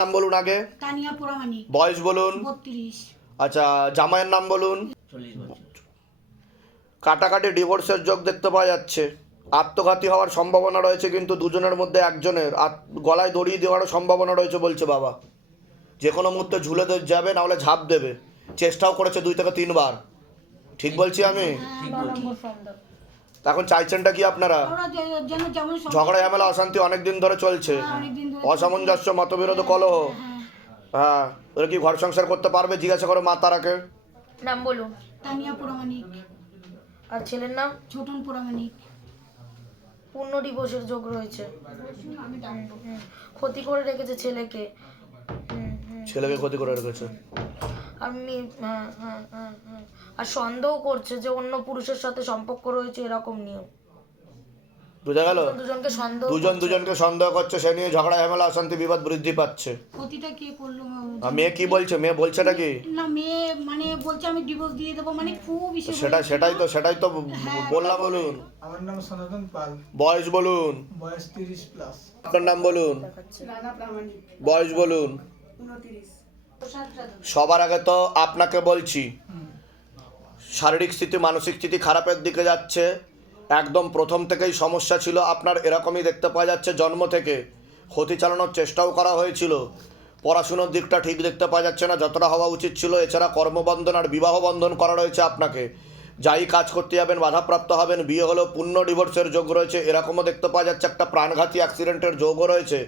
নাম বলুন আগে। তানিয়া পুরামানিক। বয়স বলুন। 32। আচ্ছা, জামাইয়ের নাম বলুন। 40 বছর। কাটাকাটি ডিভোর্সের যোগ দেখতে পাওয়া যাচ্ছে। আত্মঘাতী হওয়ার সম্ভাবনা রয়েছে, কিন্তু দুজনের মধ্যে একজনের গলায় দড়ি দেওয়ারও সম্ভাবনা রয়েছে বলছে বাবা। যে কোনো মুহূর্তে ঝুলে যাবে, না হলে ঝাঁপ দেবে। চেষ্টাও করেছে 2 থেকে 3 বার। ঠিক বলছি আমি? ঠিক বলছি। এখন চাইছেনটা কি আপনারা? ওরা যেন যেমন ঝগড়া ঝামেলা অশান্তি অনেক দিন ধরে চলছে, অনেকদিন ধরে অসামঞ্জস্য, মতবিরোধ, কলহ। হ্যাঁ, ওরা কি ঘর সংসার করতে পারবে? জিজ্ঞাসা করো মা তারাকে। নাম বলুন। তানিয়া পুরামানিক। আর ছেলের নাম? ছোটন পুরামানিক। পূর্ণ ডিভোর্সের যোগ রয়েছে। ক্ষতি করে রেখেছে ছেলেকে। ছেলেকে ক্ষতি করে রেখেছে। আমি আর সন্দেহ করছে যে অন্য পুরুষের সাথে সম্পর্ক রয়েছে, এরকম নিয়ম। বুঝা গেল? দুজনকে সন্দেহ দুজনকে সন্দেহ করছে, সে নিয়ে ঝগড়া ঝামেলা অশান্তি বিবাদ বৃদ্ধি পাচ্ছে। ক্ষতিটা কে করলো? মেয়ে কি বলছে? মেয়ে বলছে নাকি? না, মেয়ে মানে বলছে আমি ডিভোর্স দিয়ে দেবো, মানে খুব বেশি। সেটাই তো বললাম। বলুন। আমার নাম সনাতন পাল। বয়স বলুন। বয়স 30 প্লাস। আপনার নাম বলুন। রানা প্রামাণিক। বয়স বলুন। 29। সবার আগে তো আপনাকে বলছি, শারীরিক স্থিতি মানসিক স্থিতি খারাপের দিকে যাচ্ছে। একদম প্রথম থেকেই সমস্যা ছিল আপনার, এরকমই দেখতে পাওয়া যাচ্ছে। জন্ম থেকে ক্ষতি চালানোর চেষ্টাও করা হয়েছিল। পড়াশুনোর দিকটা ঠিক দেখতে পাওয়া যাচ্ছে না, যতটা হওয়া উচিত ছিল। এছাড়া কর্মবন্ধন আর বিবাহ বন্ধন করা রয়েছে আপনাকে। যাই কাজ করতে যাবেন বাধাপ্রাপ্ত হবেন। বিয়ে হলেও পূর্ণ ডিভোর্সের যোগ রয়েছে, এরকমও দেখতে পাওয়া যাচ্ছে। একটা প্রাণঘাতী অ্যাক্সিডেন্টের যোগও রয়েছে।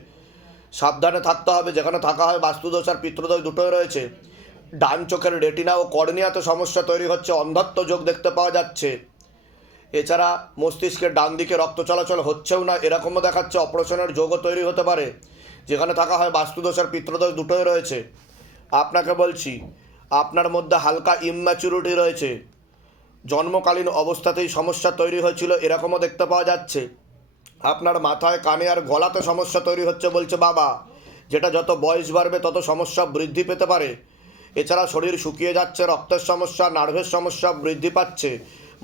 সাবধানে থাকতে হবে। যেখানে থাকা হয় বাস্তুদোষ আর পিতৃদোষ দুটোই রয়েছে। ডান চোখের রেটিনা ও কর্নিয়াতে সমস্যা তৈরি হচ্ছে, অন্ধত্ব যোগ দেখতে পাওয়া যাচ্ছে। এছাড়া মস্তিষ্কের ডান দিকে রক্ত চলাচল হচ্ছেও না, এরকমও দেখাচ্ছে। অপারেশনের যোগও তৈরি হতে পারে। যেখানে থাকা হয় বাস্তুদোষ আর পিতৃদোষ দুটোই রয়েছে। আপনাকে বলছি, আপনার মধ্যে হালকা ইম্যাচুরিটি রয়েছে। জন্মকালীন অবস্থাতেই সমস্যা তৈরি হয়েছিল, এরকমও দেখতে পাওয়া যাচ্ছে। আপনার মাথায়, কানে আর গলাতে সমস্যা তৈরি হচ্ছে বলছে বাবা, যেটা যত বয়স বাড়বে তত সমস্যা বৃদ্ধি পেতে পারে। এছাড়া শরীর শুকিয়ে যাচ্ছে, রক্তের সমস্যা, নার্ভের সমস্যা বৃদ্ধি পাচ্ছে।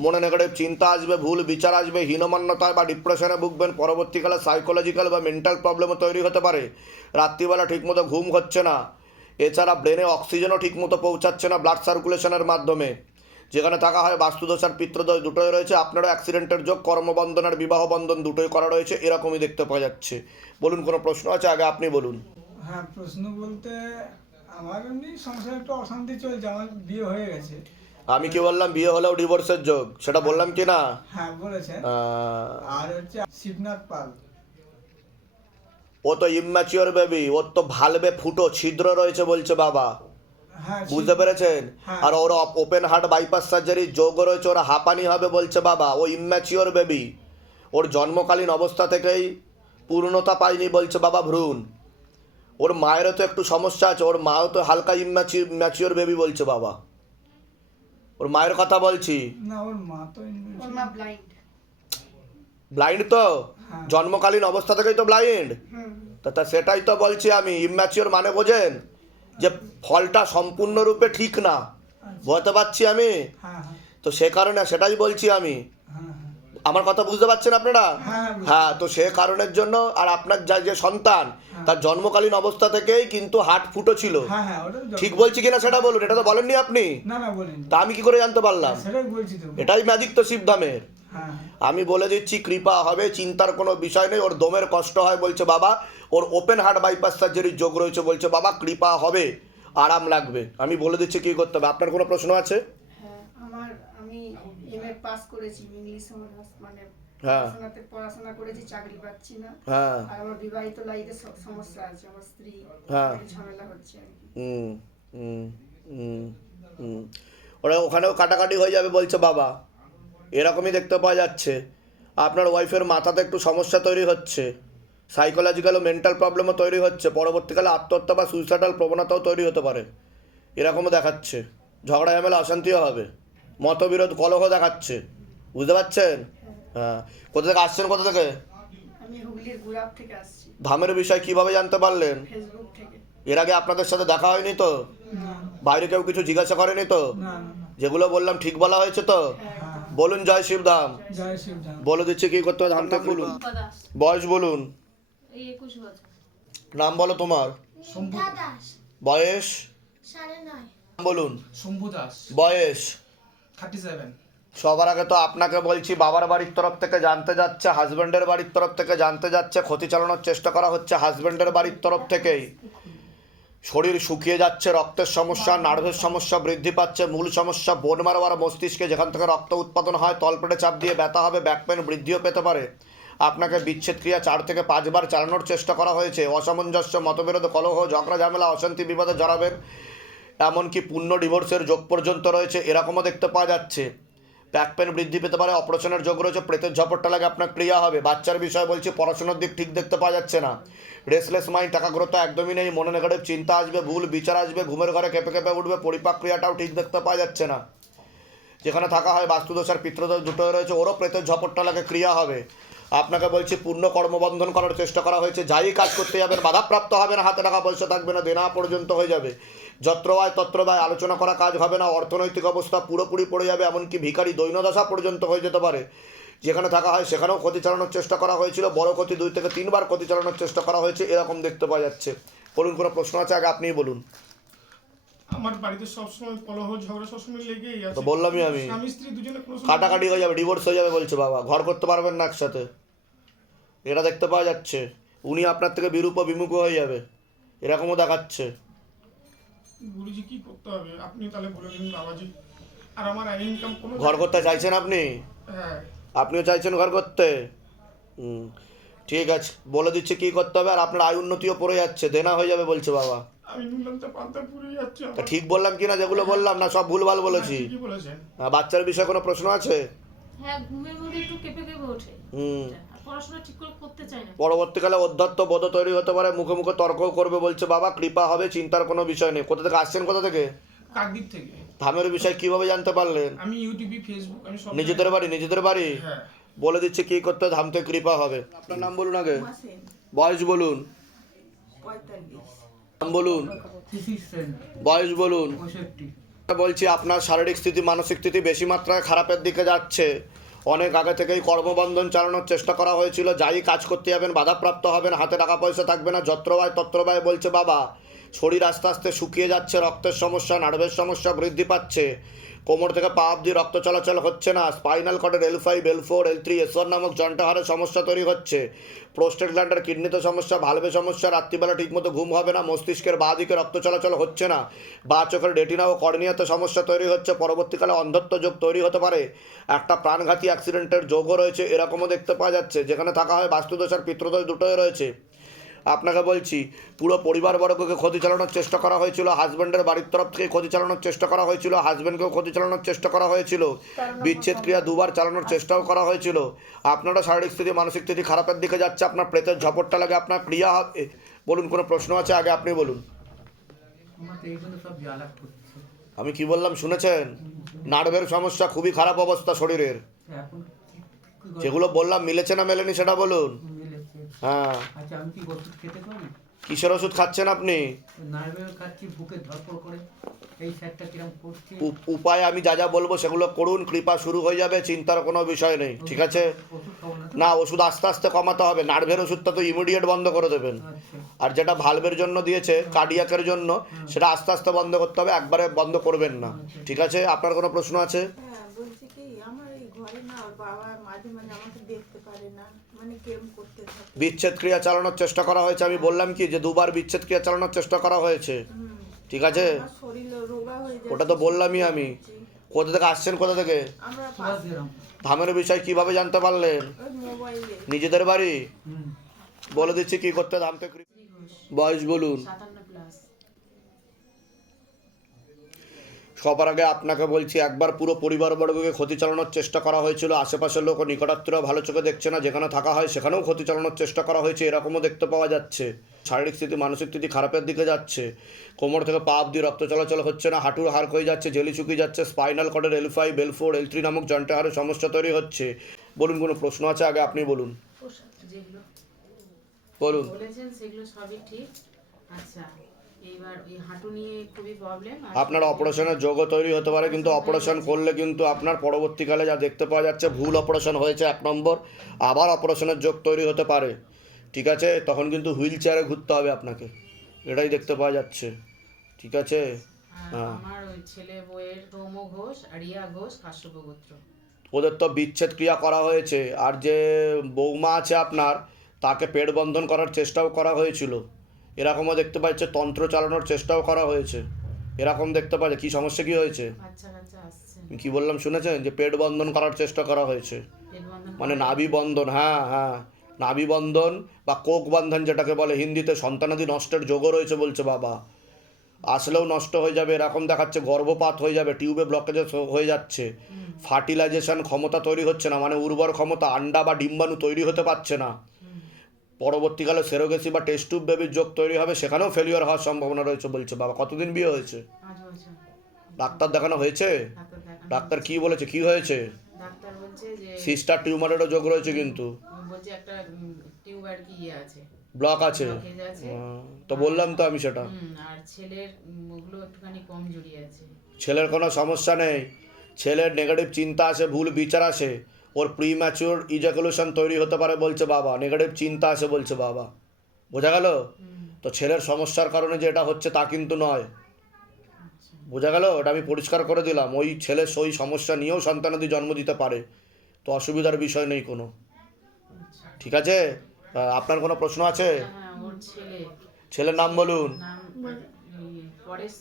মনে নেগেটিভ চিন্তা আসবে, ভুল বিচার আসবে, হীনমন্যতায় বা ডিপ্রেশনে ভুগবেন। পরবর্তীকালে সাইকোলজিক্যাল বা মেন্টাল প্রবলেমও তৈরি হতে পারে। রাত্রিবেলা ঠিকমতো ঘুম হচ্ছে না। এছাড়া ব্রেনে অক্সিজেনও ঠিকমতো পৌঁছাচ্ছে না ব্লাড সার্কুলেশনের মাধ্যমে। যেখানে থাকা হয় বাস্তুদোষ আর পিতৃদোষ দুটোই রয়েছে। আপনারও অ্যাক্সিডেন্টের যোগ, কর্মবন্ধন আর বিবাহ বন্ধন দুটোই করা রয়েছে, এরকমই দেখতে পাওয়া যাচ্ছে। বলুন, কোনো প্রশ্ন আছে? আগে আপনি বলুন। হ্যাঁ, প্রশ্ন বলতে আমার এমনি সংসারে একটু অশান্তি চলছে। আমার বিয়ে হয়ে গেছে। আমি কি বললাম? বিয়ে হলেও ডিভোর্সের যোগ, সেটা বললাম কি না? হ্যাঁ বলেছেন। আর হচ্ছে শিবনাথ পাল। ও তো ইম্যাচিওর বেবি, ওর তো ভালবে ফুটো ছিদ্র রয়েছে বলছে বাবা। হ্যাঁ, বুঝতে পেরেছেন? হ্যাঁ। আর ওর ওপেন হার্ট বাইপাস সার্জারি যোগ রয়েছে, ওরা হাঁপানি হবে বলছে বাবা। ও ইম্যাচিওর বেবি, ওর জন্মকালীন অবস্থা থেকেই পূর্ণতা পায়নি বলছে বাবা ভ্রূণ। ওর মায়েরও তো একটু সমস্যা আছে, ওর মাও তো হালকা ম্যাচিওর বেবি বলছে বাবা। ওর মায়ের কথা বলছি। না, ওর মা তো ওর মা ব্লাইন্ড। ব্লাইন্ড তো? হ্যাঁ। জন্মকালীন অবস্থা থেকেই তো ব্লাইন্ড। তা সেটাই তো বলছি আমি। ইম্যাচিওর মানে বোঝেন? যে ফলটা সম্পূর্ণরূপে ঠিক না, বুঝতে পারছি আমি। হ্যাঁ হ্যাঁ তো সে কারণে সেটাই বলছি আমি। হ্যাঁ আমার কথা বুঝতে পারছেন আপনারা? হ্যাঁ, হ্যাঁ, তো সে কারণের জন্য। আর আপনার যে সন্তান, তার জন্মকালীন অবস্থা থেকেই কিন্তু হার্ট ফুটো ছিল। হ্যাঁ হ্যাঁ, ওটা ঠিক বলছি কিনা সেটা বলুন। এটা তো বলেননি আপনি। না না বলিনি। তা আমি কি করে জানতে পারলাম? সেটাই বলছি তো। এটাই ম্যাজিক তো শিবধামের। হ্যাঁ আমি বলে দিচ্ছি, কৃপা হবে, চিন্তার কোনো বিষয় নেই। ওর দমের কষ্ট হয় বলছে বাবা। ওর ওপেন হার্ট বাইপাস সার্জারির যোগ রয়েছে বলছে বাবা। কৃপা হবে, আরাম লাগবে। আমি বলে দিচ্ছি কি করতে হবে। আপনার কোনো প্রশ্ন আছে? হ্যাঁ, আমি এমএ পাস করেছি ইংলিশ অনার্স, মানে হ্যাঁ। পড়াশোনা করেছি, চাকরি পাচ্ছি না। হ্যাঁ। আর আমার বিবাহিত লাইফে সমস্যা আছে, আমার স্ত্রী হ্যাঁ। ঝামেলা হচ্ছে আর কি। হুম হুম হুম হুম ওরা ওখানেও কাটাকাটি হয়ে যাবে বলছে বাবা, এরকমই দেখতে পাওয়া যাচ্ছে। আপনার ওয়াইফের মাথাতে একটু সমস্যা তৈরি হচ্ছে, সাইকোলজিক্যাল ও মেন্টাল প্রবলেমও তৈরি হচ্ছে। পরবর্তীকালে আত্মহত্যা বা সুইসাইডাল প্রবণতাও তৈরি হতে পারে, এরকমও দেখাচ্ছে। ঝগড়া ঝামেলা অশান্তিও হবে, মতবিরোধ কলহ দেখাচ্ছে। বুঝতে পারছেন? হ্যাঁ। কোথা থেকে আসছেন? কোথা থেকে? আমি হুগলির গুড়াব থেকে আসছি। ধামের বিষয় কিভাবে জানতে পারলেন? ফেসবুক থেকে। এর আগে আপনাদের সাথে দেখা হয়নি তো? না বাইরে কেউ কিছু জিজ্ঞাসা করেনি তো? না না। যেগুলো বললাম ঠিক বলা হয়েছে তো? হ্যাঁ, বলুন জয় শিবধাম। জয় শিবধাম। বলে দিচ্ছি কি করতে হবে। ধামটা বলুন। বয়স বলুন। এই 21 বছর। নাম বলো তোমার। শম্ভু বয়স বলুন, শম্ভু দাস বয়স। 37। সবার আগে তো আপনাকে বলছি, বাবার বাড়ির তরফ থেকে জানতে যাচ্ছে, হাজব্যান্ডের বাড়ির তরফ থেকে জানতে যাচ্ছে, ক্ষতি চালানোর চেষ্টা করা হচ্ছে হাজব্যান্ডের বাড়ির তরফ থেকেই। শরীর শুকিয়ে যাচ্ছে, রক্তের সমস্যা, নার্ভের সমস্যা বৃদ্ধি পাচ্ছে, মূল সমস্যা বোন মারো আর মস্তিষ্কে, যেখান থেকে রক্ত উৎপাদন হয় তলপেটে চাপ দিয়ে ব্যথা হবে, ব্যাক পেন বৃদ্ধিও পেতে পারে। আপনাকে বিচ্ছেদ ক্রিয়া 4 থেকে 5 বার চালানোর চেষ্টা করা হয়েছে। অসামঞ্জস্য, মতবিরোধ, কলহ, ঝগড়া ঝামেলা, অশান্তি, বিবাদে জড়াবেন, এমনকি পূর্ণ ডিভোর্সের যোগ পর্যন্ত রয়েছে, এরকমও দেখতে পাওয়া যাচ্ছে। ব্যাক পেন বৃদ্ধি পেতে পারে, অপারেশনের যোগ রয়েছে, প্রেতের ঝপটটা লাগে আপনার ক্রিয়া হবে। বাচ্চার বিষয়ে বলছি, পড়াশোনার দিক ঠিক দেখতে পাওয়া যাচ্ছে না। রেসলেস মাইন্ড, টাকাগ্রত একদমই নেই, মনে নেগেটিভ চিন্তা আসবে, ভুল বিচার আসবে, ঘুমের ঘরে কেঁপে কেঁপে উঠবে, পরিপাক ক্রিয়াটাও ঠিক দেখতে পাওয়া যাচ্ছে না। যেখানে থাকা হয় বাস্তুদোষ আর পিতৃদোষ দুটোই রয়েছে, ওরও প্রেতের ঝপটটা লাগে ক্রিয়া হবে। আপনাকে বলছি, পূর্ণ কর্মবন্ধন করার চেষ্টা করা হয়েছে, যাই কাজ করতে যাবেন বাধাপ্রাপ্ত হবে না, হাতে টাকা পয়সা থাকবে না, দেনা পর্যন্ত হয়ে যাবে। যত্রবায় তত্রবায় আলোচনা করা কাজ হবে না, অর্থনৈতিক অবস্থা পুরোপুরি পড়ে যাবে, এমনকি ভিখারি দৈন্যদশা পর্যন্ত হয়ে যেতে পারে। যেখানে থাকা হয় সেখানেও ক্ষতি চালানোর চেষ্টা করা হয়েছিল, বড় ক্ষতি 2 থেকে 3 বার ক্ষতি চালানোর চেষ্টা করা হয়েছে, এরকম দেখতে পাওয়া যাচ্ছে। বলুন, কোনো প্রশ্ন আছে? আগে আপনিই বলুন। আমার বাড়িতে সবসময় কলহ ঝগড়া সবসময় লেগেই আছে। তো বললামই আমি, স্বামী স্ত্রী দুজনে কোনো সময় কাটাকাটি হয়ে যাবে, ডিভোর্স হয়ে যাবে বলছে বাবা, ঘর করতে পারবেন না একসাথে, এটা দেখতে পাওয়া যাচ্ছে। উনি আপনার থেকে বিরূপ বিমুখ হয়ে যাবে, এরকমও দেখাচ্ছে। গুরুজি কি করতে হবে আপনি তাহলে বলে দিন বাবাজি। আর আমার ইনকাম কোনো ঘর করতে চাইছেন আপনি? হ্যাঁ, আপনিও চাইছেন ঘর করতে? ঠিক আছে, বলে দিচ্ছি কি করতে হবে। আর আপনার আয় উন্নতিও পড়ে যাচ্ছে, দেনা হয়ে যাবে বলছে বাবা। আমি নুনটা পান্তা পুড়ে যাচ্ছে তা ঠিক বললাম কি না? যেগুলো বললাম না সব ভুলভাল বলেছি? কি বলেছেন? বাচ্চার বিষয়ে কোনো প্রশ্ন আছে? হ্যাঁ, ঘুমের মধ্যে একটু কেঁপে কেঁপে ওঠে, হুম। আর পড়াশোনা ঠিক করে করতে চায় না। পরবর্তীকালে অধ্যত্ত বোধ তৈরি হতে পারে, মুখে মুখে তর্কও করবে বলছে বাবা। কৃপা হবে, চিন্তার কোনো বিষয় নেই। কোথা থেকে আসছেন? কোথা থেকে? কাকদ্বীপ থেকে। ধামের বিষয় কিভাবে জানতে পারলেন? আমি ইউটিউবে ফেসবুক আমি সব নিজেদের বাড়ি? নিজেদের বাড়ি? হ্যাঁ। বলে দিচ্ছে কি করতে, ধাম থেকে কৃপা হবে। আপনার নাম বলুন আগে, বয়স বলুন, 45। নাম বলুন, বয়স বলুন। বলছি আপনার শারীরিক স্থিতি, মানসিক স্থিতি বেশি মাত্রায় খারাপের দিকে যাচ্ছে। অনেক আগে থেকেই কর্মবন্ধন চালানোর চেষ্টা করা হয়েছিল, যাই কাজ করতে যাবেন বাধাপ্রাপ্ত হবেন, হাতে টাকা পয়সা থাকবে না, যত্রবায় তত্রবায় বলছে বাবা। শরীর আস্তে আস্তে শুকিয়ে যাচ্ছে, রক্তের সমস্যা, নার্ভের সমস্যা বৃদ্ধি পাচ্ছে, কোমর থেকে পা অবধি রক্ত চলাচল হচ্ছে না, spinal কর্ডের L5, L4, L3, S1 নামক জন্টাহারে সমস্যা তৈরি হচ্ছে, প্রোস্টেট গ্ল্যান্ডের কিডনিতে সমস্যা, ভালভে সমস্যা, রাত্রিবেলা ঠিকমতো ঘুম হবে না, মস্তিষ্কের বাঁ দিকে রক্ত চলাচল হচ্ছে না, বা চোখের রেটিনা ও কর্নিয়াতে সমস্যা তৈরি হচ্ছে, পরবর্তীকালে অন্ধত্ব যোগ তৈরি হতে পারে, একটা প্রাণঘাতী অ্যাক্সিডেন্টের যোগও রয়েছে, এরকমও দেখতে পাওয়া যাচ্ছে। যেখানে থাকা হয় বাস্তুদোষ আর পিতৃদোষ দুটোই রয়েছে। আপনাকে বলছি, পুরো পরিবারবর্গকে ক্ষতি চালানোর চেষ্টা করা হয়েছিল, হাজব্যান্ডের বাড়ির তরফ থেকে ক্ষতি চালানোর চেষ্টা করা হয়েছিল, হাজব্যান্ডকেও ক্ষতি চালানোর চেষ্টা করা হয়েছিল, বিচ্ছেদ ক্রিয়া 2 বার চালানোর চেষ্টাও করা হয়েছিল। আপনারও শারীরিক স্থিতি, মানসিক স্থিতি খারাপের দিকে যাচ্ছে, আপনার প্রেতের ঝপটটা লাগে, আপনার ক্রিয়া হবে। বলুন, কোনো প্রশ্ন আছে? আগে আপনি বলুন। আমি কি বললাম শুনেছেন? নার্ভের সমস্যা, খুবই খারাপ অবস্থা শরীরের। যেগুলো বললাম মিলেছে না মেলেনি সেটা বলুন। হ্যাঁ, আচ্ছা, আমি কি ওষুধ খেতে পারি? কিসের ওষুধ খাচ্ছেন আপনি? নার্ভের খাচ্ছি, বুকে ধরপড় করে, এই স্যারটা কিরম করছে। উপায় আমি যা যা বলবো সেগুলো করুন, কৃপা শুরু হয়ে যাবে, চিন্তার কোনো বিষয় নেই, ঠিক আছে? ওষুধ খাবো না তো? না, ওষুধ আস্তে আস্তে কমাতে হবে। নার্ভের ওষুধটা তো ইমিডিয়েট বন্ধ করে দেবেন, আচ্ছা, আর যেটা ভালভের জন্য দিয়েছে, কার্ডিয়াকের জন্য, সেটা আস্তে আস্তে বন্ধ করতে হবে, একবারে বন্ধ করবেন না, ঠিক আছে? আপনার কোনো প্রশ্ন আছে? হ্যাঁ, বলছি কি আমার এই ঘরে না ওর বাবা মাঝে মাঝে আমাকে দেখতে পারে না, মানে কেম করতে থাকে। বিচ্ছেদ ক্রিয়া চালানোর চেষ্টা করা হয়েছে, আমি বললাম কি যে 2 বার বিচ্ছেদ ক্রিয়া চালানোর চেষ্টা করা হয়েছে, ঠিক আছে? আমার শরীর রোগা হয়ে যায়। ওটা তো বললামই আমি। কোথা থেকে আসছেন? কোথা থেকে? আমরা সুভাষ দিলাম। ধামের বিষয় কিভাবে জানতে পারলেন? ওই মোবাইলে। নিজেদের বাড়ি? বলে দিচ্ছি কি করতে, ধাম থেকে। বয়স বলুন। 57+। সবার আগে আপনাকে বলছি, একবার পুরো পরিবারবর্গকে ক্ষতি চালানোর চেষ্টা করা হয়েছিল, আশেপাশের লোক ও নিকটাত্মীয়রা ভালো চোখে দেখছে না, যেখানে থাকা হয় সেখানেও ক্ষতি চালানোর চেষ্টা করা হয়েছে, এরকমও দেখতে পাওয়া যাচ্ছে। শারীরিক স্থিতি, মানসিক স্থিতি খারাপের দিকে যাচ্ছে, কোমর থেকে পা অবধি রক্ত চলাচল হচ্ছে না, হাঁটুর হাড় হয়ে যাচ্ছে, জেলি শুকিয়ে যাচ্ছে, স্পাইনাল কর্ডের L5, L4, L3 নামক জয়েন্টে হাড়ে সমস্যা তৈরি হচ্ছে। বলুন, কোনো প্রশ্ন আছে? আগে আপনি বলুন। যেগুলো বলুন। বলেছেন সেগুলো সবই ঠিক। আচ্ছা, এইবার এই হাঁটু নিয়ে খুবই প্রবলেম। আপনার অপারেশনের যোগও তৈরি হতে পারে, কিন্তু অপারেশন করলে কিন্তু আপনার পরবর্তীকালে যা দেখতে পাওয়া যাচ্ছে, ভুল অপারেশন হয়েছে 1 নম্বর, আবার অপারেশনের যোগ তৈরি হতে পারে, ঠিক আছে? তখন কিন্তু হুইল চেয়ারে ঘুরতে হবে আপনাকে, এটাই দেখতে পাওয়া যাচ্ছে। ঠিক আছে। আর হ্যাঁ। আমার ওই ছেলে বউয়ের সৌম ঘোষ আর রিয়া ঘোষ কাশ্যপ গোত্র। ওদের তো বিচ্ছেদ ক্রিয়া করা হয়েছে, আর যে বৌমা আছে আপনার তাকে পেট বন্ধন করার চেষ্টাও করা হয়েছিল, এরকমও দেখতে পাচ্ছে, তন্ত্র চালানোর চেষ্টাও করা হয়েছে, এরকম দেখতে পাচ্ছে। কি সমস্যা কি হয়েছে? বাচ্চা কাচ্চা আসছে, আমি কি বললাম শুনেছেন? যে পেট বন্ধন করার চেষ্টা করা হয়েছে, পেট বন্ধন মানে করে। নাভি বন্ধন। হ্যাঁ হ্যাঁ, নাভি বন্ধন বা কোক বন্ধন যেটাকে বলে হিন্দিতে, সন্তানাদি নষ্টের যোগও রয়েছে বলছে বাবা। আসলেও নষ্ট হয়ে যাবে এরকম দেখাচ্ছে, গর্ভপাত হয়ে যাবে, টিউবে ব্লকেজ হয়ে যাচ্ছে, ফার্টিলাইজেশন ক্ষমতা তৈরি হচ্ছে না, মানে উর্বর ক্ষমতা, আন্ডা বা ডিম্বাণু তৈরি হতে পারছে না। পরবর্তীকালে সেরোগেসি বা টেস্ট টিউব বেবির যোগ তৈরি হবে, সেখানেও ফেলিওর হওয়ার সম্ভাবনা রয়েছে বলছে বাবা। কতদিন বিয়ে হয়েছে? 5 বছর। ডাক্তার দেখানো হয়েছে? ডাক্তার দেখানো ডাক্তার হয়েছে। কি বলেছে, কি হয়েছে? ডাক্তার বলছে যে সিস্টার টিউমারেরও যোগ রয়েছে কিন্তু, বলছে একটা টিউব আর কি ইয়ে আছে, ব্লক আছে। ব্লকেজ আছে। তো বললাম তো আমি সেটা। আর ছেলের ওগুলো একটুখানি কমজোরি আছে। ছেলের কোনো সমস্যা নেই, ছেলের নেগেটিভ চিন্তা আসে, ভুল বিচার আসে, ওর প্রিম্যাচিওর ইজাকুলেশন তৈরি হতে পারে বলছে বাবা, নেগেটিভ চিন্তা আসে বলছে বাবা। বোঝা গেল? তো ছেলের সমস্যার কারণে যে এটা হচ্ছে তা কিন্তু নয়। বোঝা গেল? ওটা আমি পরিষ্কার করে দিলাম। ওই ছেলে ওই সমস্যা নিয়েও সন্তানাদি জন্ম দিতে পারে, তো অসুবিধার বিষয় নেই কোনো। ঠিক আছে। আপনার কোনো প্রশ্ন আছে? হ্যাঁ, ওর ছেলের নাম বলুন। নাম পরেশ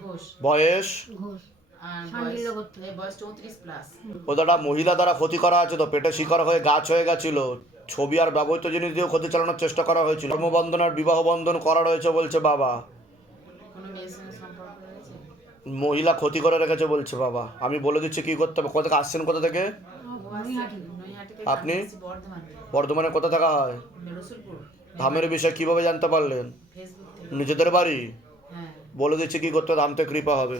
ঘোষ, বয়স? ঘোষ আর শান্তির গোত্র। বয়স 34+। ওটা মহিলা দ্বারা ক্ষতি করা আছে, তো পেটে শিকার হয়ে গাছ হয়ে গেছিল, ছবি আর ব্যবহৃত জিনিস দিয়েও ক্ষতি চালানোর চেষ্টা করা হয়েছিল, কর্মবন্ধন আর বিবাহ বন্ধন করা রয়েছে বলছে বাবা। কোনো মেয়ের সঙ্গে সম্পর্ক রয়েছে? মহিলা ক্ষতি করে রেখেছে বলছে বাবা। আমি বলে দিচ্ছি কি করতে হবে। কোথা থেকে আসছেন, কোথা থেকে? নৈহাটি থেকে। আপনি? আমি এসেছি বর্ধমান থেকে। বর্ধমানে কোথা থাকা হয়? রসুলপুর। ধামের বিষয়ে কিভাবে জানতে পারলেন? ফেসবুক থেকে। নিজেদের বাড়ি? হ্যাঁ। বলে দিচ্ছি কি করতে হবে, ধাম থেকে কৃপা হবে।